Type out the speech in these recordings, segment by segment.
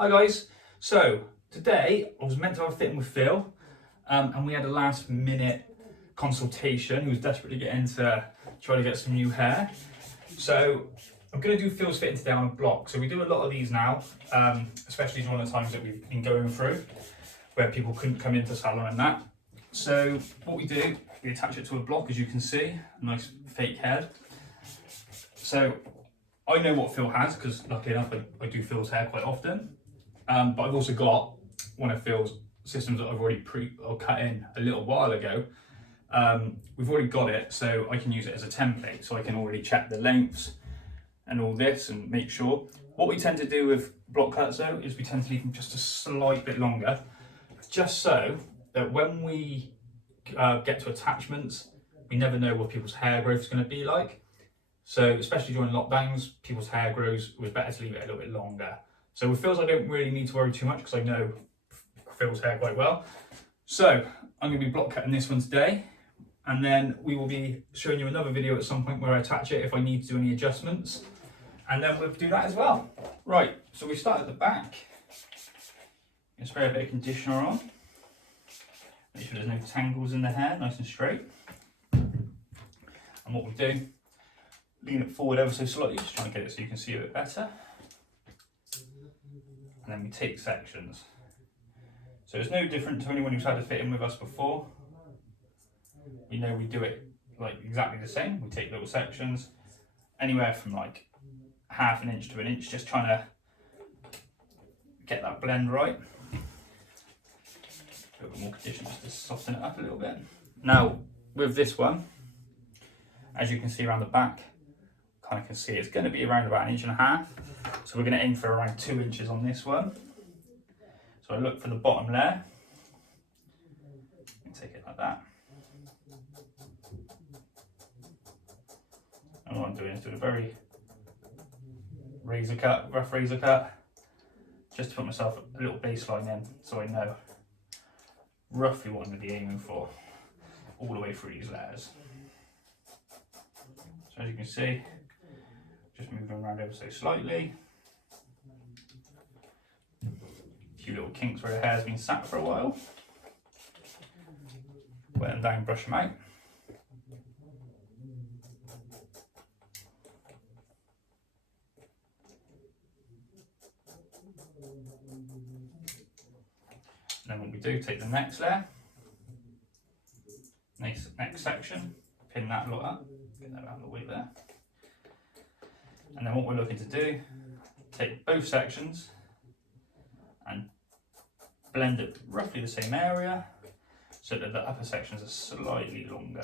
Hi guys, so today I was meant to have a fitting with Phil and we had a last minute consultation. He was desperately getting to try to get some new hair. So I'm going to do Phil's fitting today on a block. So we do a lot of these now, especially during the times that we've been going through where people couldn't come into salon and that. So what we do, we attach it to a block, as you can see, a nice fake head. So I know what Phil has because luckily enough I do Phil's hair quite often. But I've also got one of Phil's systems that I've already cut in a little while ago. We've already got it, so I can use it as a template. So I can already check the lengths and all this and make sure. What we tend to do with block cuts though, is we tend to leave them just a slight bit longer, just so that when we get to attachments, we never know what people's hair growth is going to be like. So especially during lockdowns, people's hair grows, it was better to leave it a little bit longer. So with Phil's, I don't really need to worry too much because I know Phil's hair quite well. So I'm going to be block cutting this one today, and then we will be showing you another video at some point where I attach it if I need to do any adjustments, and then we'll do that as well. Right, so we start at the back. Spray a bit of conditioner on. Make sure there's no tangles in the hair, nice and straight. And what we do, lean it forward ever so slightly, just trying to get it so you can see a bit better. And then we take sections. So it's no different to anyone who's had a fitting with us before. We know we do it like exactly the same. We take little sections, anywhere from like ½ an inch to an inch, just trying to get that blend right. A little bit more conditioner just to soften it up a little bit. Now with this one, as you can see around the back, kind of can see it's going to be around about 1.5 inches. So we're going to aim for around 2 inches on this one. So I look for the bottom layer and take it like that. And what I'm doing is doing a very rough razor cut, just to put myself a little baseline in so I know roughly what I'm going to be aiming for all the way through these layers. So as you can see, just moving around ever so slightly. A few little kinks where the hair's been sat for a while. Wet them down, brush them out. And then what we do, take the next layer, next section, pin that lot up, get that out of the way there. And then what we're looking to do, take both sections and blend it roughly the same area so that the upper sections are slightly longer,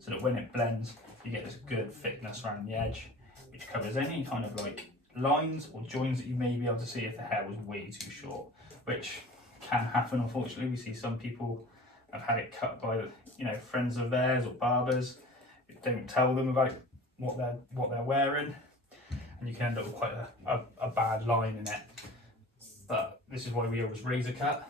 so that when it blends you get this good thickness around the edge, which covers any kind of like lines or joins that you may be able to see if the hair was way too short, which can happen unfortunately. We see some people have had it cut by friends of theirs or barbers who don't tell them about what they're wearing, and you can end up with quite a bad line in it. But this is why we always razor cut,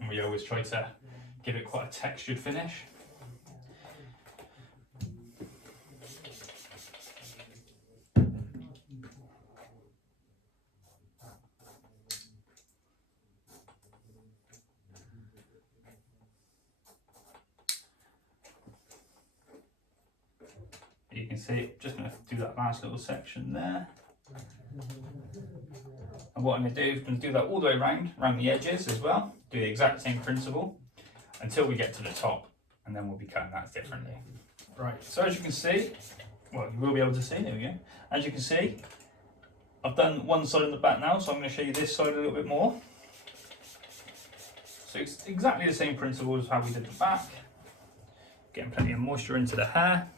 and we always try to give it quite a textured finish. You can see, just going to do that last little section there. And what I'm going to do is do that all the way around the edges as well. Do the exact same principle until we get to the top, and then we'll be cutting that differently. Right, so as you can see, well, you will be able to see, there we go. As you can see, I've done one side of the back now, so I'm going to show you this side a little bit more. So it's exactly the same principle as how we did the back. Getting plenty of moisture into the hair.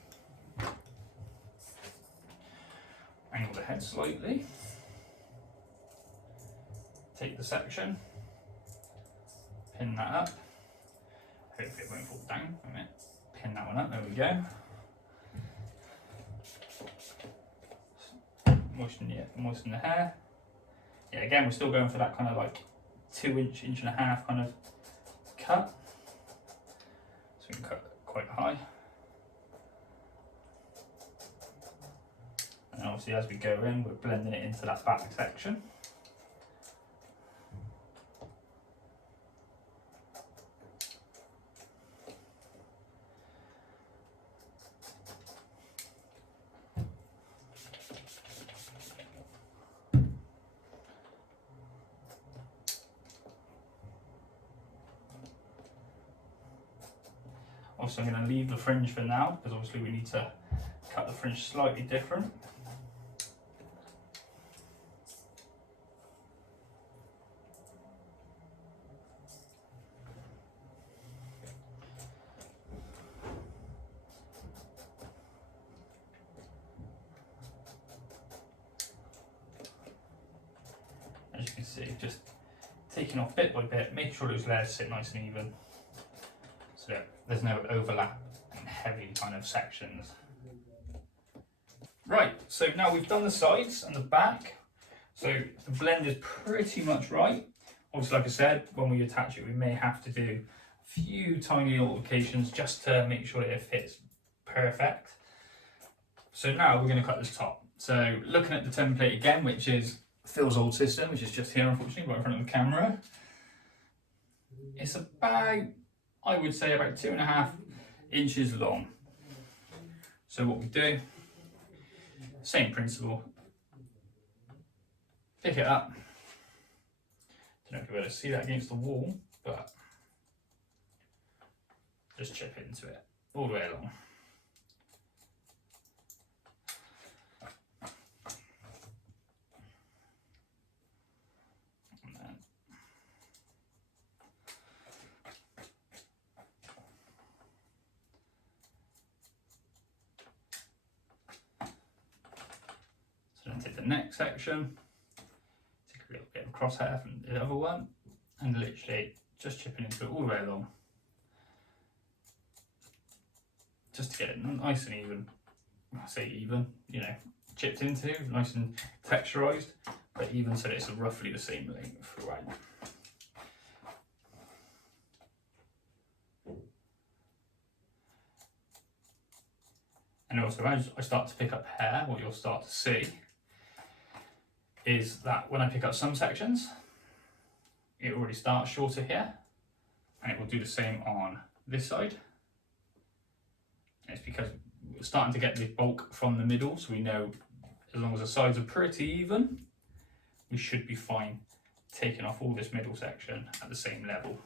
Angle the head slightly. Take the section, pin that up. Hopefully it won't fall down. Pin that one up, there we go. Moisten the hair. Yeah, again, we're still going for that kind of like 2 inch, 1.5 inch kind of cut. So we can cut quite high. And obviously as we go in, we're blending it into that back section. Obviously I'm going to leave the fringe for now, because obviously we need to cut the fringe slightly different. As you can see, just taking off bit by bit, making sure those layers sit nice and even, so that there's no overlap and heavy kind of sections. Right, so now we've done the sides and the back, so the blend is pretty much right. Obviously, like I said, when we attach it, we may have to do a few tiny alterations just to make sure that it fits perfect. So now we're going to cut this top. So looking at the template again, which is Phil's old system, which is just here, unfortunately, right in front of the camera. It's about, I would say, about 2.5 inches long. So what we do, same principle, pick it up. Don't know if you're able to see that against the wall, but just chip into it all the way along. So then take the next section, take a little bit of crosshair from the other one, and literally just chipping into it all the way along, just to get it nice and even. I say even, you know, chipped into, nice and texturized, but even so that it's roughly the same length throughout. And also, as I start to pick up hair, what you'll start to see is that when I pick up some sections, it already starts shorter here, and it will do the same on this side. And it's because we're starting to get the bulk from the middle, so we know as long as the sides are pretty even, we should be fine taking off all this middle section at the same level.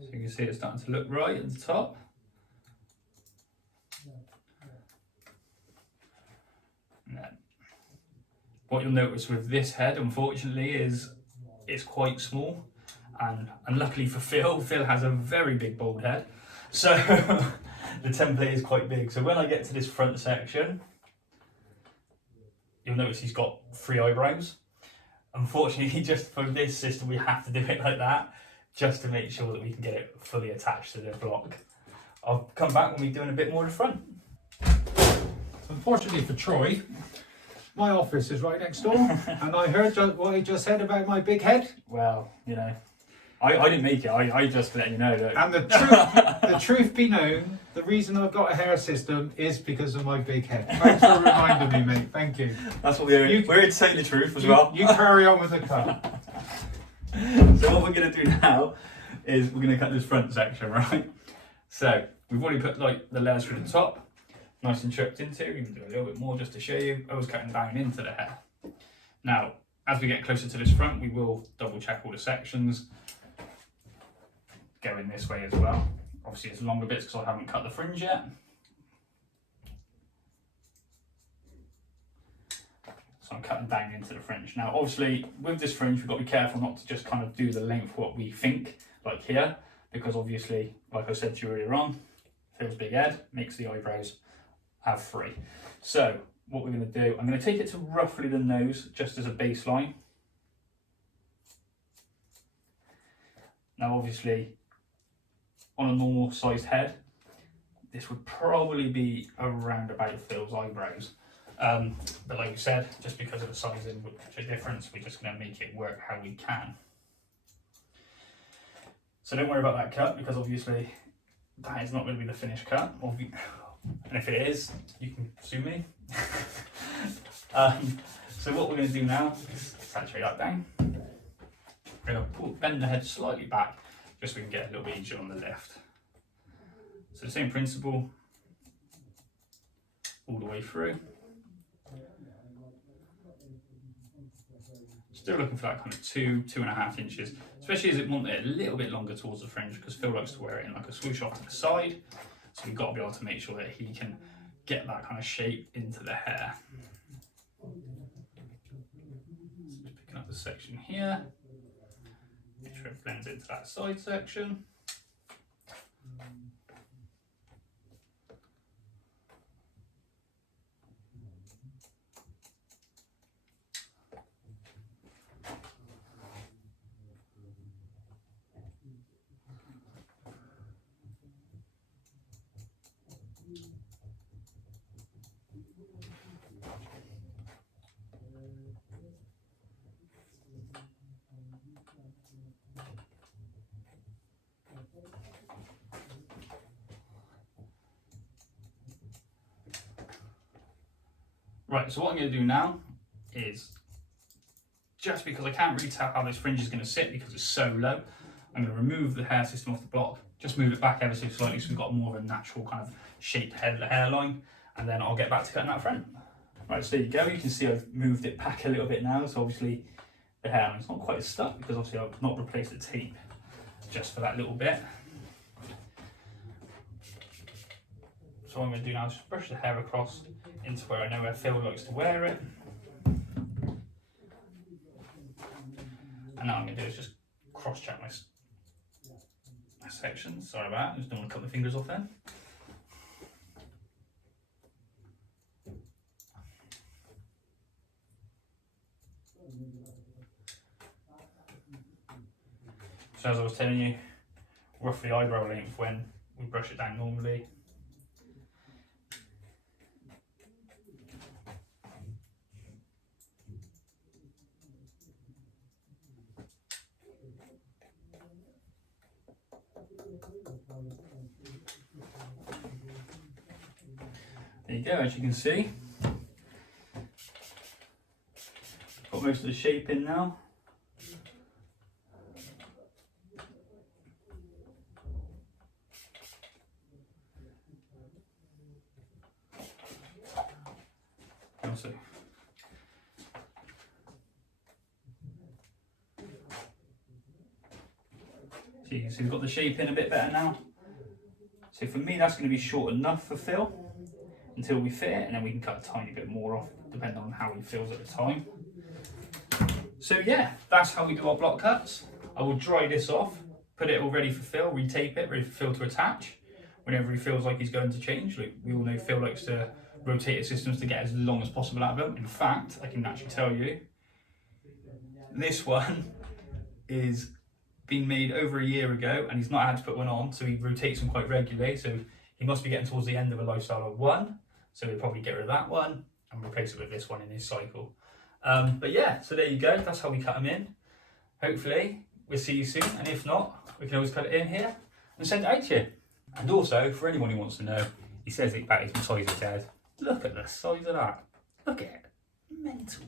So you can see it's starting to look right at the top. And then what you'll notice with this head, unfortunately, is it's quite small. And luckily for Phil, Phil has a very big bald head. So the template is quite big. So when I get to this front section, you'll notice he's got 3 eyebrows. Unfortunately, just for this system, we have to do it like that, just to make sure that we can get it fully attached to the block. I'll come back when we're doing a bit more of the front. Unfortunately for Troy, my office is right next door, and I heard what he just said about my big head. Well, you know, I didn't make it. I just let you know that. And the truth be known, the reason I've got a hair system is because of my big head. Thanks for reminding me, mate. Thank you. That's what we're here to say the truth as well. You carry on with the cut. So what we're going to do now is we're going to cut this front section, right? So we've already put like the layers through the top, nice and chipped into. We can do a little bit more just to show you. I was cutting down into the hair. Now, as we get closer to this front, we will double check all the sections. Going this way as well. Obviously it's longer bits because I haven't cut the fringe yet. So I'm cutting down into the fringe. Now obviously with this fringe we've got to be careful not to just kind of do the length what we think, like here, because obviously, like I said to you earlier on, Phil's big head makes the eyebrows have 3. So what we're going to do, I'm going to take it to roughly the nose just as a baseline. Now obviously on a normal sized head, this would probably be around about Phil's eyebrows. But like we said, just because of the sizing with the difference, we're just going to make it work how we can. So don't worry about that cut, because obviously that is not going to be the finished cut. And if it is, you can sue me. So what we're going to do now is saturate that down. We're going to bend the head slightly back, just so we can get a little bit easier on the lift. So the same principle all the way through. Still looking for that kind of 2.5 inches, especially as it wants it a little bit longer towards the fringe, because Phil likes to wear it in like a swoosh off to the side. So we've got to be able to make sure that he can get that kind of shape into the hair. So just picking up the section here, make sure it blends into that side section. Right, so what I'm going to do now is, just because I can't really tell how this fringe is going to sit because it's so low, I'm going to remove the hair system off the block, just move it back ever so slightly so we've got more of a natural kind of shaped hairline, and then I'll get back to cutting that front. Right, so there you go, you can see I've moved it back a little bit now, so obviously the hairline's not quite as stuck because obviously I've not replaced the tape just for that little bit. So what I'm going to do now is just brush the hair across into where I know where Phil likes to wear it. And now I'm going to do is just cross-check my section. Sorry about that, I just don't want to cut my fingers off then. So as I was telling you, roughly eyebrow length when we brush it down normally. There you go, as you can see. Got most of the shape in now. Also, so you can see we've got the shape in a bit better now. So for me that's going to be short enough for Phil until we fit it, and then we can cut a tiny bit more off depending on how he feels at the time. So yeah, that's how we do our block cuts. I will dry this off, put it all ready for Phil, retape it, ready for Phil to attach whenever he feels like he's going to change. Like, we all know Phil likes to rotate his systems to get as long as possible out of them. In fact, I can actually tell you, this one is being made over a year ago and he's not had to put one on, so he rotates them quite regularly. So he must be getting towards the end of a lifestyle of one, so we'll probably get rid of that one and replace it with this one in his cycle. But yeah, so there you go, that's how we cut them in. Hopefully we'll see you soon, and if not, we can always cut it in here and send it out to you. And also, for anyone who wants to know, he says it about his size of head. Look at the size of that. Look at it. Mental.